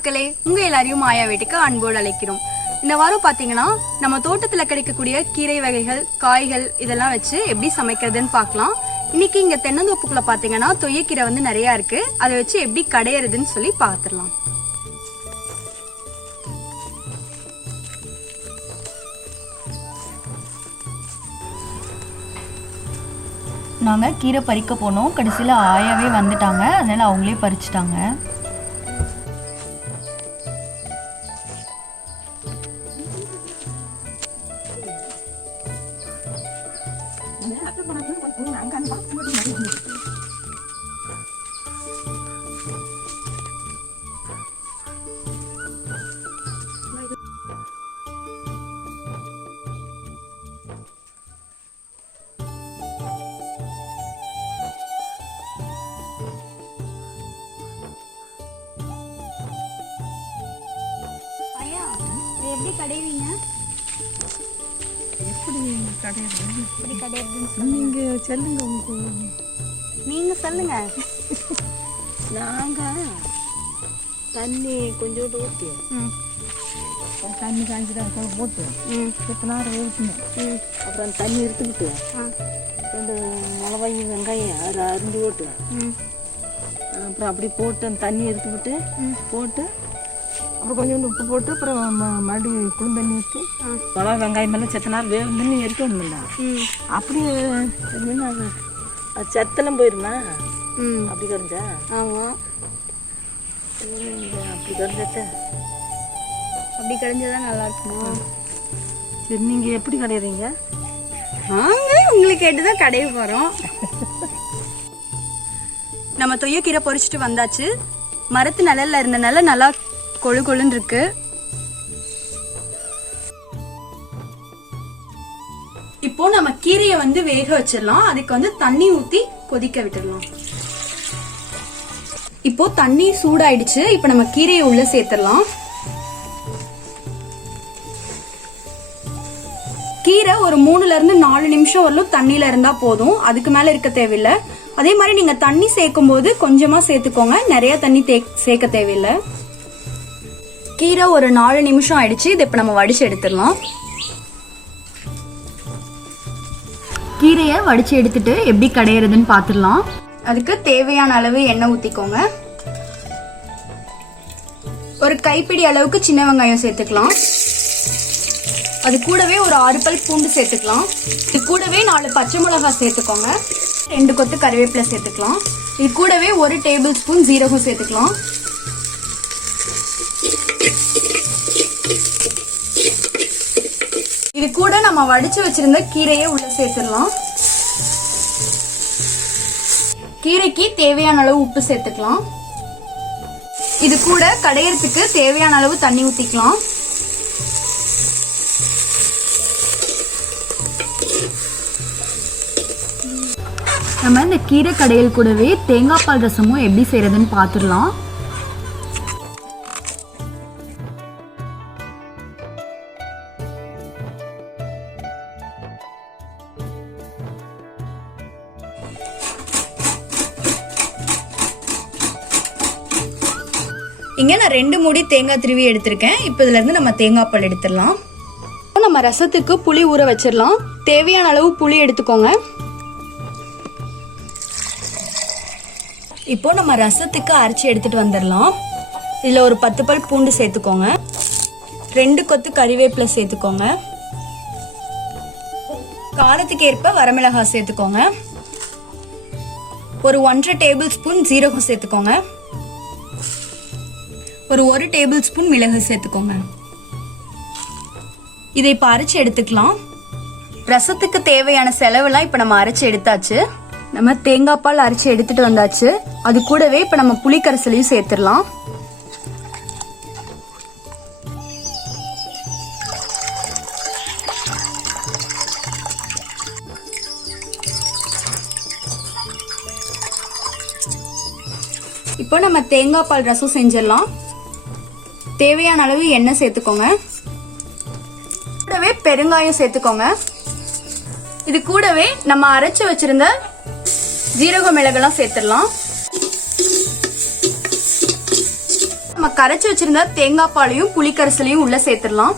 மக்களே, உங்க எல்லாரையும் ஆயா வீட்டுக்கு அன்போடு அழைக்கிறோம். இந்த வாரம் பாத்தீங்கன்னா நம்ம தோட்டத்துல கிடைக்கக்கூடிய கீரை வகைகள், காய்கள் இதெல்லாம் வச்சு எப்படி சமைக்கிறதுன்னு பார்க்கலாம். இன்னைக்கு இங்க தென்னந்தோப்புக்குள்ள பாத்தீங்கன்னா தொய்யக்கீரை வந்து நிறைய இருக்கு. அதை வச்சு எப்படி கடையறதுன்னு சொல்லி பாத்துடலாம். நாங்கள் கீரை பறிக்க போனோம். கடைசியில் ஆயாவே வந்துட்டாங்க, அதனால் அவங்களே பறிச்சிட்டாங்க. எப்படி கடைவீங்க? எப்படி கடையிறது? எப்படி கடையிறதுன்னு நீங்க சொல்லுங்க. நீங்க சொல்லுங்க. நாங்க தண்ணி கொஞ்சோண்டு ஊற்றி தண்ணி காய்ச்சிட்டு போட்டு எத்தனை நேரம் ஊற்றணும். அப்புறம் அந்த தண்ணி எடுத்துக்கிட்டு 2 மிளகாய் வெங்காயம் அரிஞ்சு போட்டு அப்புறம் அப்படி போட்டு அந்த தண்ணி எடுத்துக்கிட்டு போட்டு அப்புறம் கொஞ்சோண்டு உப்பு போட்டு அப்புறம் மறுபடியும் குளிர் தண்ணி ஊற்றி மிளகா வெங்காயம் எல்லாம் செத்த நேரம் வேணும்னு எரிக்கணும்ல. அப்படியே அது சத்தெல்லாம் போயிருமா அப்படி கரைஞ்சா? ஆமாம், அப்படி கரைஞ்சத்த அப்படி கடைஞ்சதான் நல்லா இருக்குமா? சரி, நீங்கள் எப்படி கடையிறீங்க? நாங்கள் உங்களுக்கு கேட்டுதான் கடைய போகிறோம். நம்ம தொய்யக்கீரை பொரிச்சிட்டு வந்தாச்சு. மரத்து நிழல்ல இருந்தனால நல்லா கொழு கொழுன்னு இருக்கு. இப்போ நம்ம கீரையை வந்து வேக வச்சிடலாம். அதுக்கு வந்து தண்ணி ஊத்தி கொதிக்க விட்டுடலாம். இப்போ தண்ணி சூடாயிடுச்சு. இப்போ நம்ம கீரையை உள்ள சேர்த்துடலாம். கீரை ஒரு 3ல இருந்து 4 நிமிஷம் வரலும் தண்ணியில இருந்தா போதும், அதுக்கு மேல இருக்க தேவையில்லை. அதே மாதிரி நீங்க தண்ணி சேர்க்கும் போது கொஞ்சமா சேர்த்துக்கோங்க, நிறைய தண்ணி சேர்க்க தேவையில்லை. கீரை ஒரு 4 நிமிஷம் ஆயிடுச்சு. இதை இப்ப நம்ம வடிச்சு எடுத்துடலாம். கீரையை வடித்து எடுத்துட்டு எப்படி கடையிறதுன்னு பார்த்துடலாம். அதுக்கு தேவையான அளவு எண்ணெய் ஊற்றிக்கோங்க. ஒரு கைப்பிடி அளவுக்கு சின்ன வெங்காயம் சேர்த்துக்கலாம். அது கூடவே ஒரு 6 பல் பூண்டு சேர்த்துக்கலாம். இது கூடவே 4 பச்சை மிளகாய் சேர்த்துக்கோங்க. 2 கொத்து கறிவேப்பிலை சேர்த்துக்கலாம். இது கூடவே 1 டேபிள் ஸ்பூன் ஜீரகம் சேர்த்துக்கலாம். இது கூட நம்ம வடிச்சு வச்சிருந்த கீரையை உள்ள சேர்த்துடலாம். கீரைக்கு தேவையான அளவு உப்பு சேர்த்துக்கலாம். இது கூட கடையறதுக்கு தேவையான அளவு தண்ணி ஊத்திக்கலாம். நம்ம இந்த கீரை கடையில் கூடவே தேங்காய் பால் ரசமும் எப்படி செய்யறதுன்னு பார்த்துடலாம். இங்க நான் 2 மூடி தேங்காய் திருவி எடுத்திருக்கேன். இப்போ இதுல இருந்து நம்ம தேங்காய் பால் எடுத்துடலாம். நம்ம ரசத்துக்கு புளி ஊற வச்சிடலாம். தேவையான அளவு புளி எடுத்துக்கோங்க. இப்போ நம்ம ரசத்துக்கு அரைச்சி எடுத்துட்டு வந்துடலாம். இதுல ஒரு 10 பல் பூண்டு சேர்த்துக்கோங்க. 2 கொத்து கறிவேப்பிலை சேர்த்துக்கோங்க. காரத்துக்கு ஏற்ப வரமிளகாய் சேர்த்துக்கோங்க. ஒரு 1.5 டேபிள் ஸ்பூன் ஜீரகம் சேர்த்துக்கோங்க. ஒரு 1 டேபிள் ஸ்பூன் மிளகு சேர்த்துக்கோங்க. இதை இப்ப அரைச்சு எடுத்துக்கலாம். ரசத்துக்கு தேவையான செலவெல்லாம் இப்ப நம்ம அரைச்சு எடுத்தாச்சு. நம்ம தேங்காய் பால் அரைச்சு எடுத்துட்டு வந்தாச்சு. அது கூடவே இப்ப நம்ம புளிக்கரைசலையும் சேர்த்துடலாம். இப்போ நம்ம தேங்காய் பால் ரசம் செஞ்சிடலாம். தேவையான அளவு எண்ணெய் சேர்த்துக்கோங்க. கூடவே பெருங்காயம் சேர்த்துக்கோங்க. இது கூடவே நம்ம அரைச்சு வச்சிருந்த ஜீரக மிளகெல்லாம் சேர்த்துடலாம். நம்ம கரைச்சு வச்சிருந்த தேங்காய் பாலையும் புளிக்கரைசலையும் உள்ள சேர்த்துடலாம்.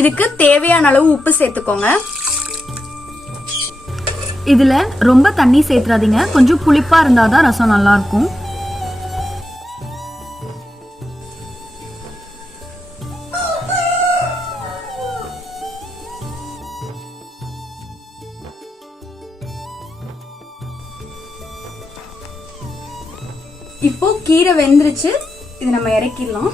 இதுக்கு தேவையான அளவு உப்பு சேர்த்துக்கோங்க. இதுல ரொம்ப தண்ணி சேர்த்துறாதீங்க, கொஞ்சம் புளிப்பா இருந்தாதான் ரசம் நல்லா இருக்கும். இப்போ கீரை வெந்துருச்சு, இது நம்ம இறக்கிடலாம்.